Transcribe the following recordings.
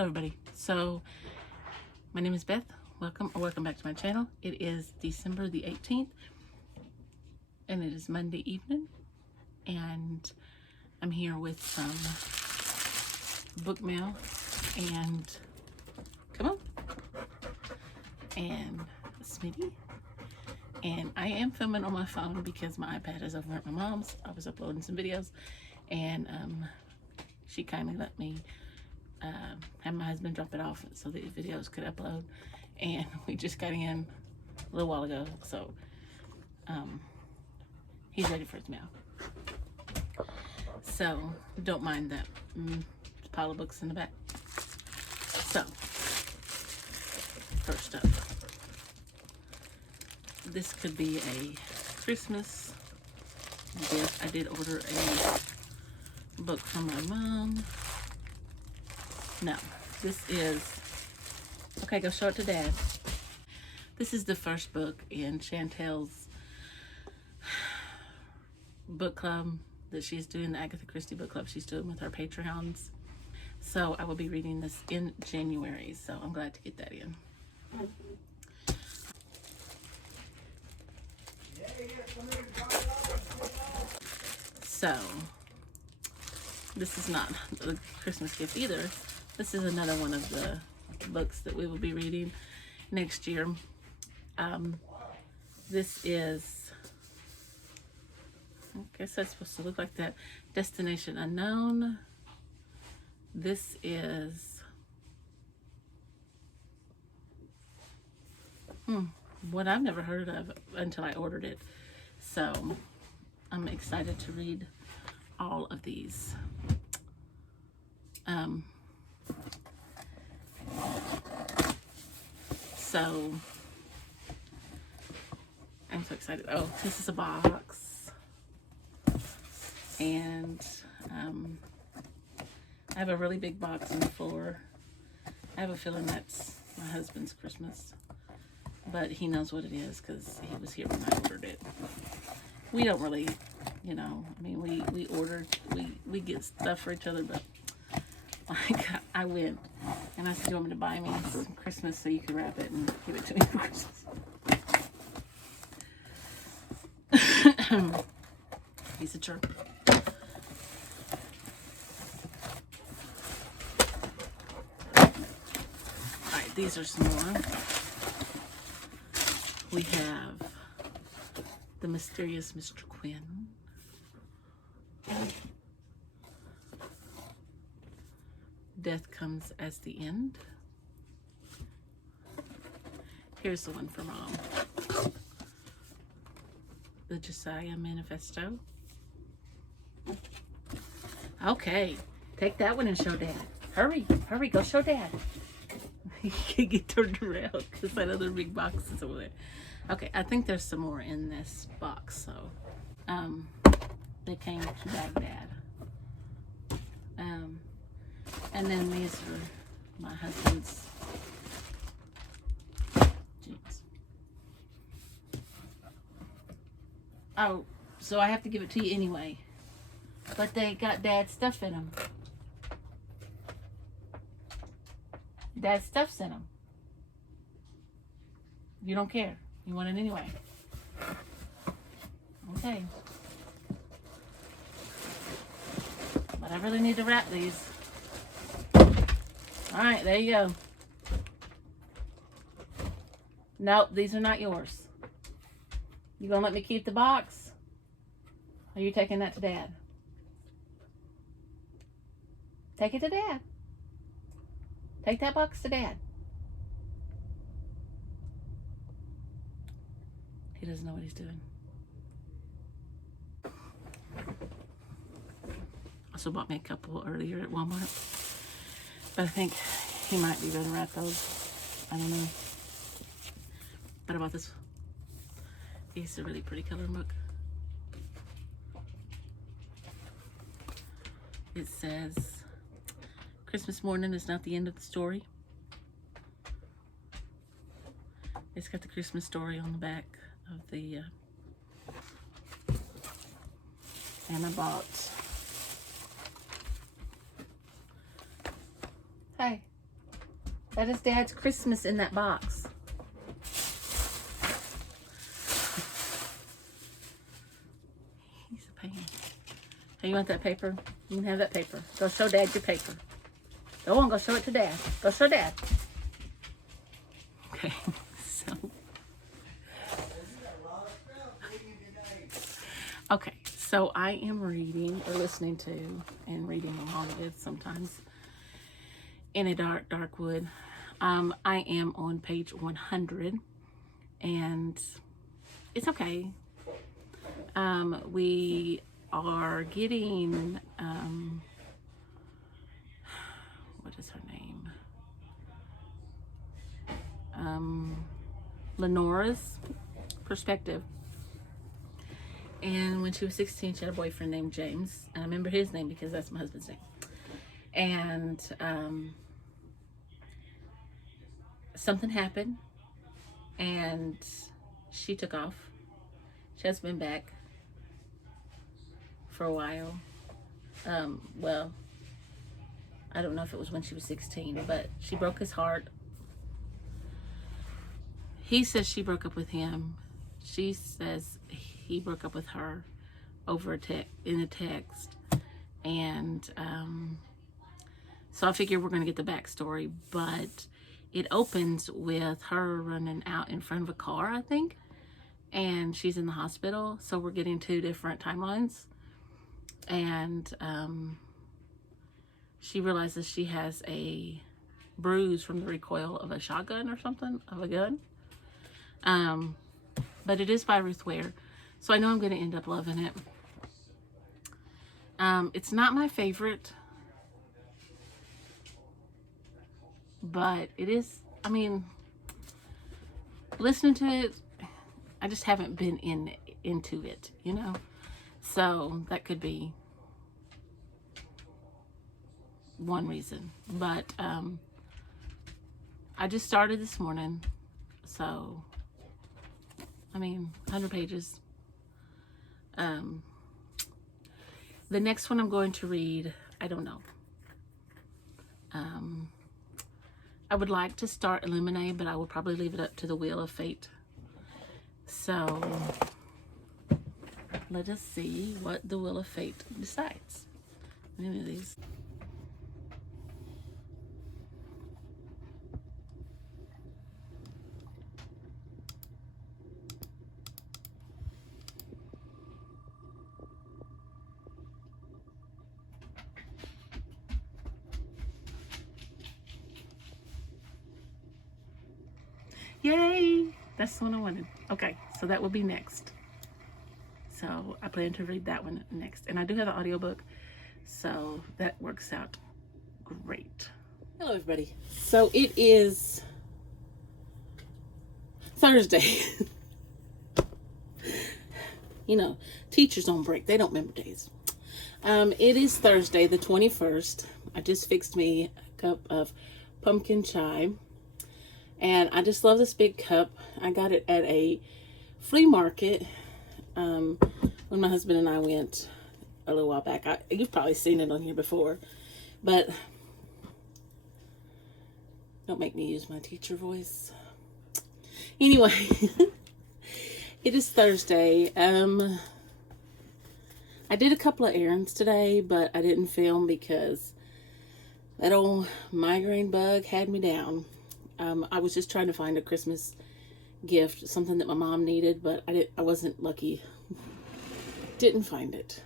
Hello everybody. So my name is Beth. Welcome back to my channel. It is December the 18th and it is Monday evening, and I'm here with some book mail and and Smitty, and I am filming on my phone because my iPad is over at my mom's. I was uploading some videos and she kindly let me have my husband drop it off so the videos could upload, and we just got in a little while ago, so he's ready for his mail. So don't mind that pile of books in the back. So first up, this could be a Christmas gift. I did order a book from my mom. No, this is, okay, go show it to Dad. This is the first book in Chantel's book club that she's doing, the Agatha Christie book club she's doing with her Patreons. So I will be reading this in January, so I'm glad to get that in. So this is not a Christmas gift either. This is another one of the books that we will be reading next year. This is, I guess that's supposed to look like that, Destination Unknown. This is what I've never heard of until I ordered it. So I'm excited to read all of these. So I'm so excited. Oh, this is a box, and I have a really big box on the floor. I have a feeling that's my husband's Christmas, but he knows what it is because he was here when I ordered it. We don't really, you know, I mean, we get stuff for each other, but like I went and I said, "You want me to buy me some Christmas so you can wrap it and give it to me for Christmas?" He's a jerk. Alright, these are some more. We have The Mysterious Mr. Quinn. Death Comes as the End. Here's the one for Mom. The Josiah Manifesto. Okay, take that one and show Dad. Hurry, hurry, go show Dad. He can't get turned around because that other big box is over there. Okay, I think there's some more in this box, so they came to Baghdad. And then these are my husband's jeans. Oh, so I have to give it to you anyway. But they got Dad's stuff in them. Dad's stuff's in them. You don't care. You want it anyway. Okay. But I really need to wrap these. Alright, there you go. Nope, these are not yours. You gonna let me keep the box? Or are you taking that to Dad? Take it to Dad. Take that box to Dad. He doesn't know what he's doing. Also bought me a couple earlier at Walmart, but I think he might be better at those. I don't know. But I bought this. It's a really pretty color book. It says, "Christmas morning is not the end of the story." It's got the Christmas story on the back of the, and I bought, hey, That is Dad's Christmas in that box. He's a pain. Hey, you want that paper? You can have that paper. Go show Dad your paper. Go on, go show it to Dad. Go show Dad. Okay, so. Okay, so I am reading or listening to and reading along with sometimes In a Dark, Dark Wood. I am on page 100 and it's okay. We are getting, what is her name? Lenora's perspective. And when she was 16, she had a boyfriend named James. And I remember his name because that's my husband's name. And something happened. And she took off. She hasn't been back for a while. Well, I don't know if it was when she was 16, but she broke his heart. He says she broke up with him. She says he broke up with her over in a text. And so I figure we're going to get the backstory, but it opens with her running out in front of a car, I think, and she's in the hospital. So we're getting two different timelines. And she realizes she has a bruise from the recoil of a shotgun or something, of a gun. But it is by Ruth Ware, so I know I'm going to end up loving it. It's not my favorite, but it is, I mean, listening to it, I just haven't been into it, you know? So that could be one reason. But I just started this morning, so I mean, 100 pages. The next one I'm going to read, I don't know. I would like to start Lemonade, but I will probably leave it up to the Wheel of Fate. So let us see what the Wheel of Fate decides. Any of these. Yay! That's the one I wanted. Okay, so that will be next. So I plan to read that one next. And I do have the audiobook, so that works out great. Hello, everybody. So it is Thursday. You know, teachers on break. They don't remember days. It is Thursday, the 21st. I just fixed me a cup of pumpkin chai. And I just love this big cup. I got it at a flea market when my husband and I went a little while back. You've probably seen it on here before. But don't make me use my teacher voice. Anyway, it is Thursday. I did a couple of errands today, but I didn't film because that old migraine bug had me down. I was just trying to find a Christmas gift, something that my mom needed, but I wasn't lucky. Didn't find it.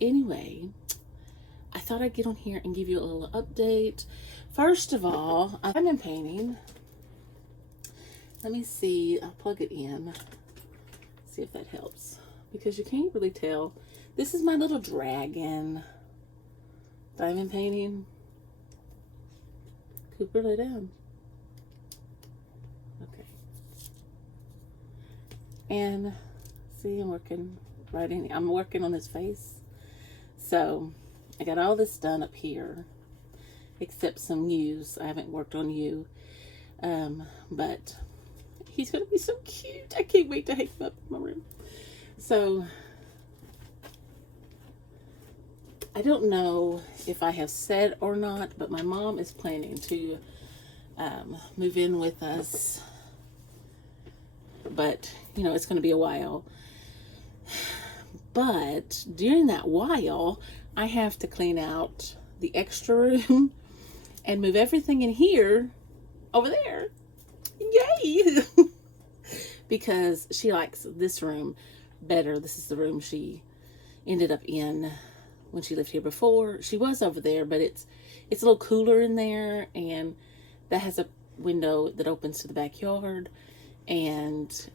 Anyway, I thought I'd get on here and give you a little update. First of all, I've been painting. Let me see. I'll plug it in. See if that helps. Because you can't really tell. This is my little dragon that I've been painting. Cooper, lay down. Okay. And see, I'm working on his face. So I got all this done up here, except some U's. I haven't worked on U. But he's gonna be so cute. I can't wait to hang him up in my room. So I don't know if I have said or not, but my mom is planning to move in with us. But, you know, it's going to be a while. But during that while, I have to clean out the extra room and move everything in here over there. Yay! Because she likes this room better. This is the room she ended up in when she lived here before. She was over there, but it's a little cooler in there, and that has a window that opens to the backyard, and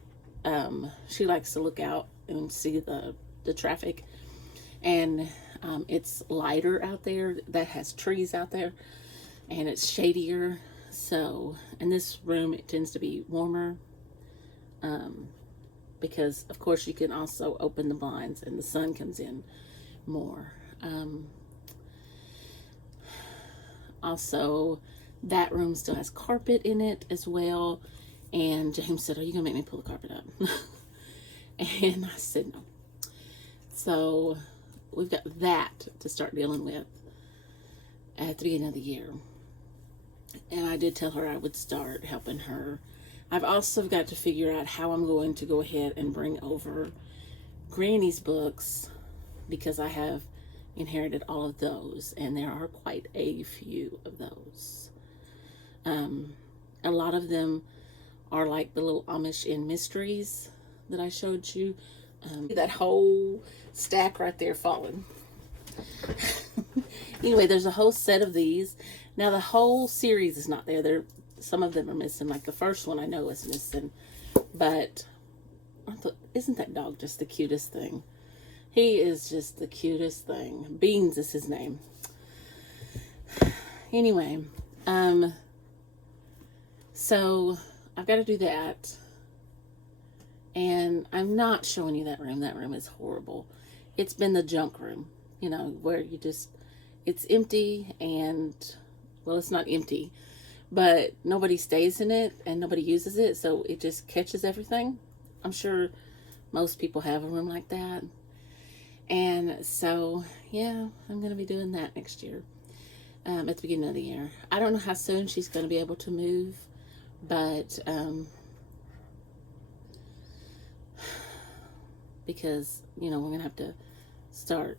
she likes to look out and see the traffic, and it's lighter out there. That has trees out there, and it's shadier. So in this room, it tends to be warmer, because of course you can also open the blinds and the sun comes in more. Also, that room still has carpet in it as well. And James said, "Are you gonna make me pull the carpet up?" And I said no. So we've got that to start dealing with at the beginning of the year. And I did tell her I would start helping her. I've also got to figure out how I'm going to go ahead and bring over Granny's books, because I have inherited all of those, and there are quite a few of those. A lot of them are like the little Amish in Mysteries that I showed you. That whole stack right there falling. Anyway, there's a whole set of these. Now the whole series is not there. Some of them are missing. Like the first one I know is missing. But isn't that dog just the cutest thing? He is just the cutest thing. Beans is his name. Anyway, so I've got to do that. And I'm not showing you that room. That room is horrible. It's been the junk room, you know, where you just, it's empty, and, well, it's not empty, but nobody stays in it and nobody uses it, so it just catches everything. I'm sure most people have a room like that. And so, yeah, I'm going to be doing that next year, at the beginning of the year. I don't know how soon she's going to be able to move, but, because, you know, we're going to have to start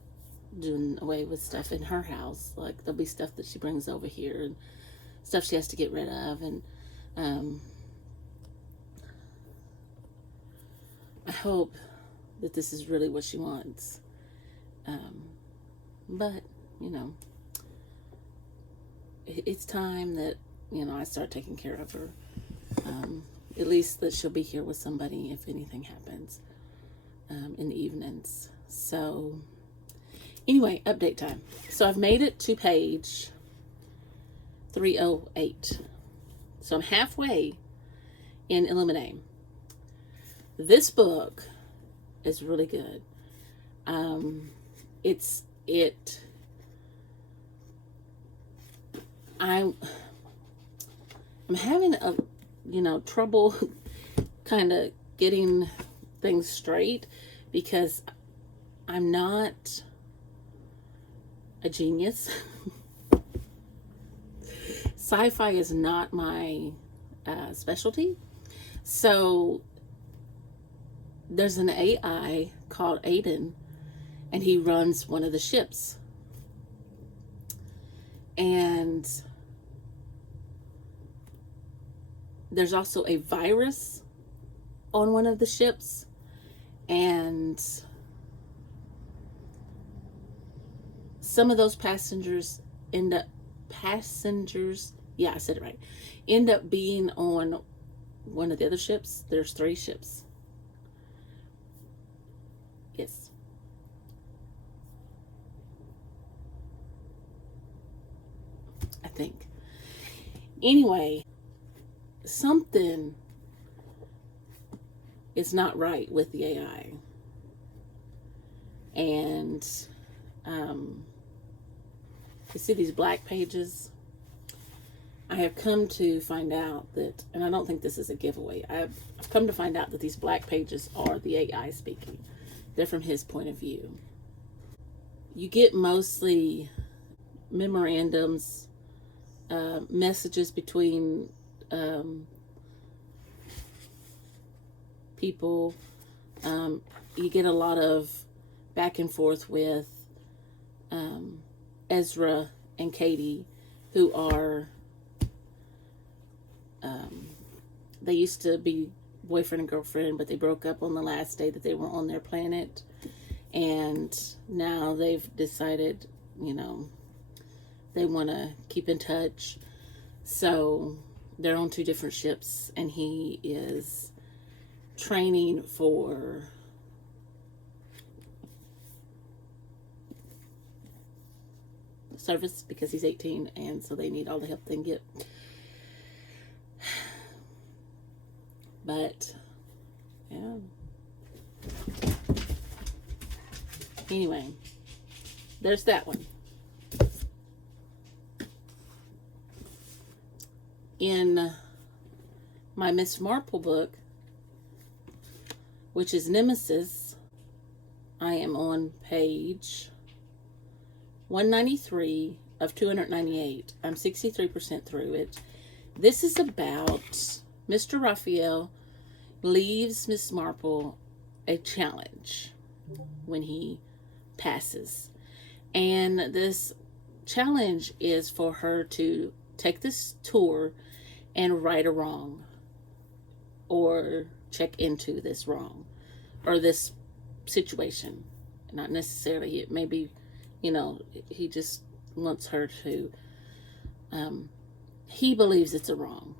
doing away with stuff in her house. Like, there'll be stuff that she brings over here and stuff she has to get rid of. And I hope that this is really what she wants. But, you know, it's time that, you know, I start taking care of her. At least that she'll be here with somebody if anything happens. In the evenings. So anyway, update time. So I've made it to page 308. So I'm halfway in Illuminate. This book is really good. I'm having a, you know, trouble kind of getting things straight, because I'm not a genius. Sci-fi is not my specialty. So there's an AI called Aiden, and he runs one of the ships. And there's also a virus on one of the ships. And some of those passengers end up being on one of the other ships. There's 3 ships. Yes. I think. Anyway, something is not right with the AI. And you see these black pages? I have come to find out that, and I don't think this is a giveaway, I've come to find out that these black pages are the AI speaking. They're from his point of view. you get mostly memorandums, messages between people. You get a lot of back and forth with Ezra and Katie, who are, they used to be boyfriend and girlfriend, but they broke up on the last day that they were on their planet. And now they've decided, you know, they want to keep in touch. So they're on two different ships, and he is training for service because he's 18, and so they need all the help they can get. But yeah, anyway, there's that one. In my Miss Marple book, which is Nemesis, I am on page 193 of 298. I'm 63% through it. This is about Mr. Raphael leaves Miss Marple a challenge when he passes. And this challenge is for her to take this tour and right a wrong, or check into this wrong, or this situation. Not necessarily, it may be, you know, he just wants her to, he believes it's a wrong.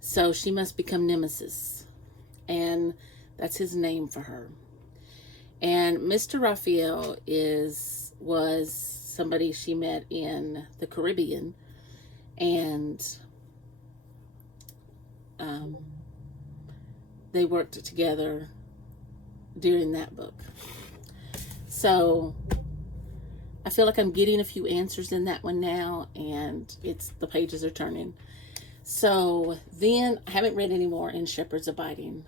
So she must become Nemesis. And that's his name for her. And Mr. Raphael was somebody she met in the Caribbean. And they worked together during that book. So I feel like I'm getting a few answers in that one now, and the pages are turning. So then I haven't read any more in Shepherd's Abiding.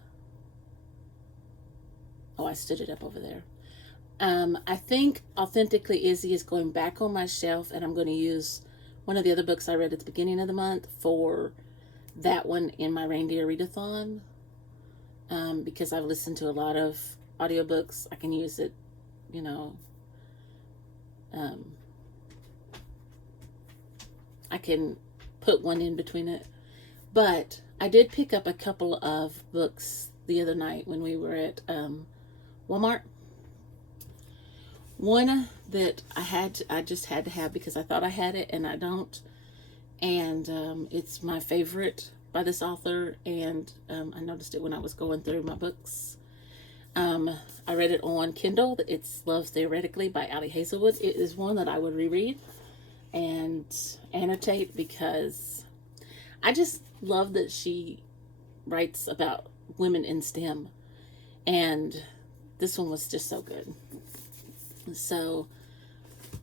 Oh, I stood it up over there. I think Authentically Izzy is going back on my shelf, and I'm going to use one of the other books I read at the beginning of the month for that one in my Reindeer Readathon. Because I've listened to a lot of audiobooks. I can use it, you know. I can put one in between it. But I did pick up a couple of books the other night when we were at Walmart. One that I just had to have because I thought I had it and I don't. And it's my favorite by this author, and I noticed it when I was going through my books. I read it on Kindle. It's Love Theoretically by Ali Hazelwood. It is one that I would reread and annotate because I just love that she writes about women in STEM, and this one was just so good. So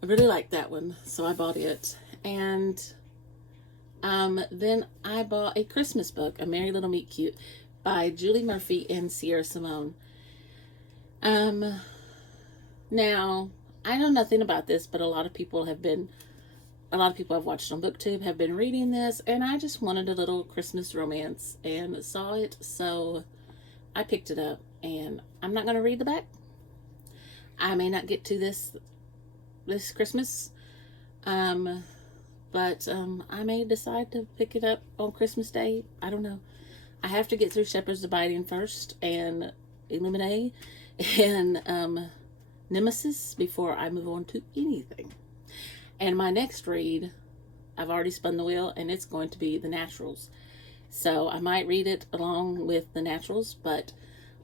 I really liked that one, so I bought it. And then I bought a Christmas book, A Merry Little Meet Cute by Julie Murphy and Sierra Simone. Now I know nothing about this, but a lot of people I've watched on BookTube have been reading this, and I just wanted a little Christmas romance and saw it, so I picked it up. And I'm not going to read the back. I may not get to this Christmas, but I may decide to pick it up on Christmas Day. I don't know. I have to get through Shepherd's Abiding first, and Illuminae, and Nemesis before I move on to anything. And my next read, I've already spun the wheel, and it's going to be The Naturals. So I might read it along with The Naturals, but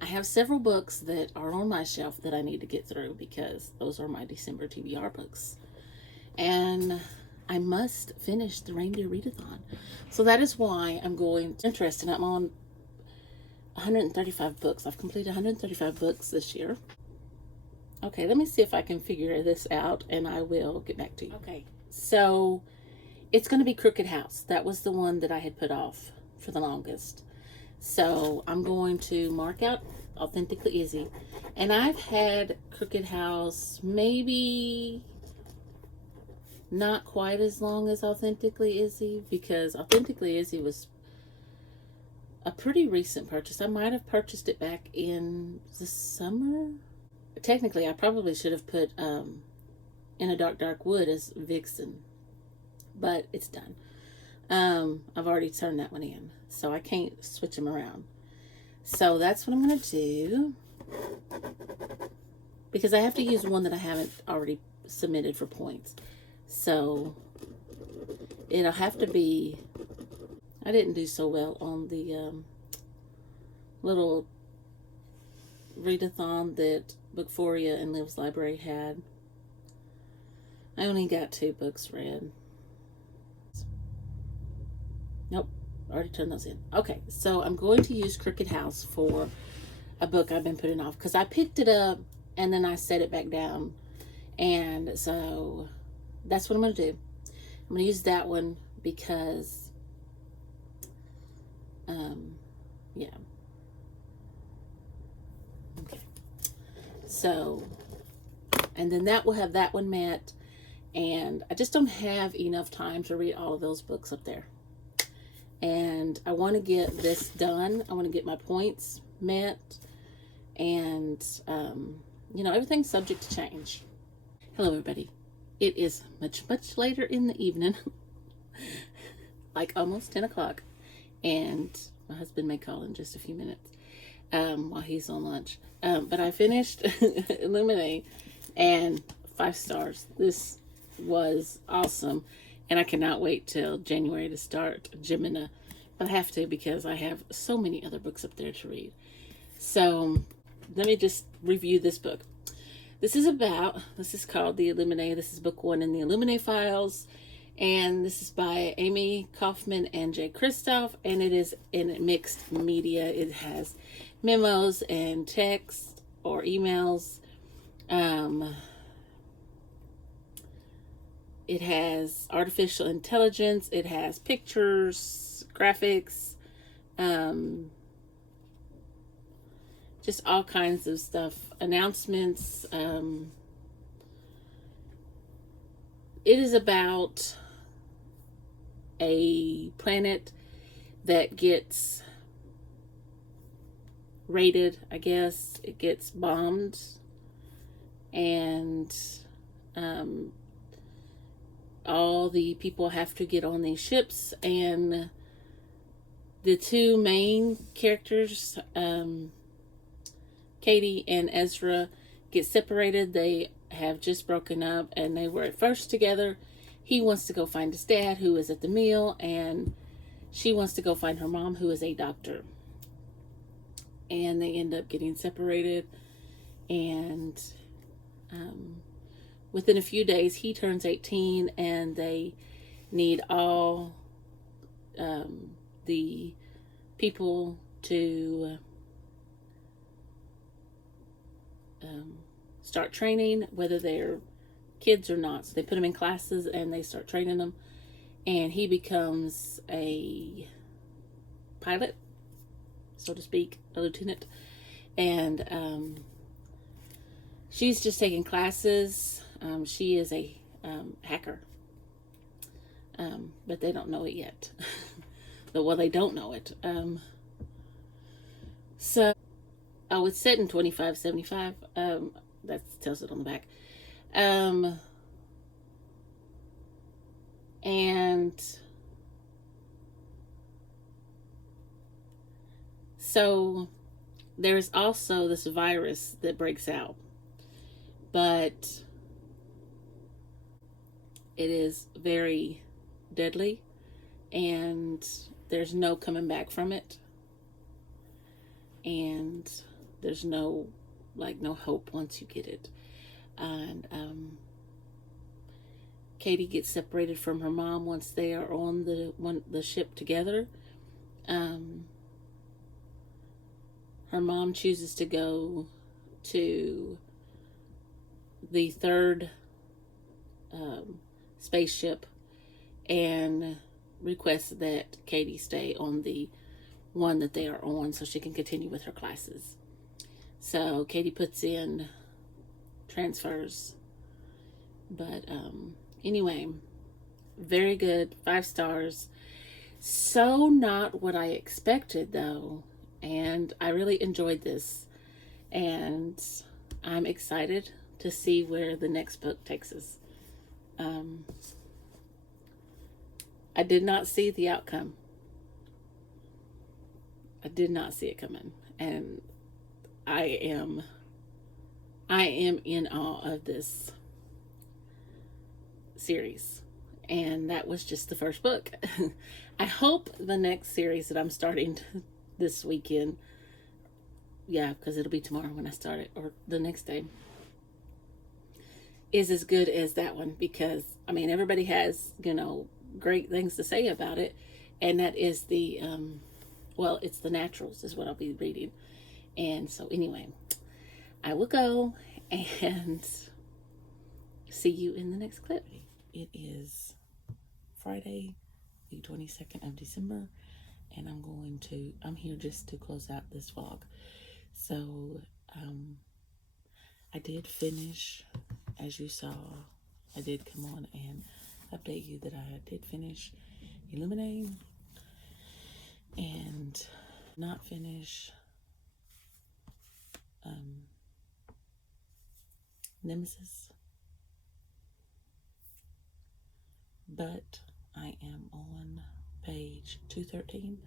I have several books that are on my shelf that I need to get through because those are my December TBR books. And I must finish the Reindeer Readathon. So that is why I'm interested. I'm on 135 books. I've completed 135 books this year. Okay, let me see if I can figure this out, and I will get back to you. Okay, so it's going to be Crooked House. That was the one that I had put off for the longest. So I'm going to mark out Authentically Izzy. And I've had Crooked House maybe not quite as long as Authentically Izzy, because Authentically Izzy was a pretty recent purchase. I might have purchased it back in the summer. Technically, I probably should have put In a Dark, Dark Wood as Vixen, but it's done. I've already turned that one in, so I can't switch them around. So that's what I'm going to do, because I have to use one that I haven't already submitted for points. So it'll have to be, I didn't do so well on the little readathon that Bookphoria and Liv's Library had. I only got 2 books read. Nope, already turned those in. Okay, so I'm going to use Crooked House for a book I've been putting off, because I picked it up and then I set it back down. And so that's what I'm going to do. I'm going to use that one because, yeah. Okay. So, and then that will have that one met. And I just don't have enough time to read all of those books up there. And I want to get this done. I want to get my points met. And, you know, everything's subject to change. Hello, everybody. It is much, much later in the evening. Like almost 10 o'clock. And my husband may call in just a few minutes while he's on lunch. But I finished Illuminate, and 5 stars. This was awesome, and I cannot wait till January to start Gemina, but I have to, because I have so many other books up there to read. So let me just review this book. This is called The Illuminate. This is book 1 in the Illuminate files, and this is by Amy Kaufman and Jay Kristoff, and it is in mixed media. It has memos and text or emails. It has artificial intelligence. It has pictures, graphics, just all kinds of stuff, announcements. It is about a planet that gets raided, I guess. It gets bombed, and all the people have to get on these ships, and the 2 main characters, Katie and Ezra, get separated. They have just broken up, and they were at first together. He wants to go find his dad, who is at the meal, and she wants to go find her mom, who is a doctor. And they end up getting separated, and within a few days, he turns 18, and they need all the people to start training, whether they're kids or not. So they put them in classes, and they start training them, and he becomes a pilot, so to speak, a lieutenant. And she's just taking classes. She is a hacker, but they don't know it yet. Well, they don't know it. So, oh, it's set in 2575. That tells it on the back. And so there's also this virus that breaks out, but it is very deadly, and there's no coming back from it, and there's no hope once you get it. And Katie gets separated from her mom once they are on the ship together. Her mom chooses to go to the 3rd spaceship and requests that Katie stay on the one that they are on, so she can continue with her classes. So Katie puts in transfers. But anyway, very good, 5 stars. So not what I expected though, and I really enjoyed this, and I'm excited to see where the next book takes us. I did not see the outcome. I did not see it coming, and I am in awe of this series. And that was just the first book. I hope the next series that I'm starting this weekend, yeah, because it'll be tomorrow when I start it, or the next day, is as good as that one. Because, I mean, everybody has, great things to say about it. And that is the, well, it's The Naturals is what I'll be reading. And so anyway, I will go and see you in the next clip. It is Friday, the 22nd of December, and I'm here just to close out this vlog. So, I did finish, as you saw, I did come on and update you that I did finish Illuminate and not finish Nemesis, but I am on page 213,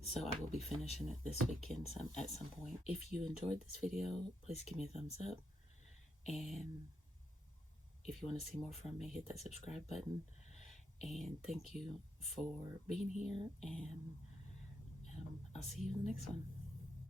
so I will be finishing it this weekend at some point. If you enjoyed this video, please give me a thumbs up, and if you want to see more from me, hit that subscribe button. And thank you for being here, and I'll see you in the next one.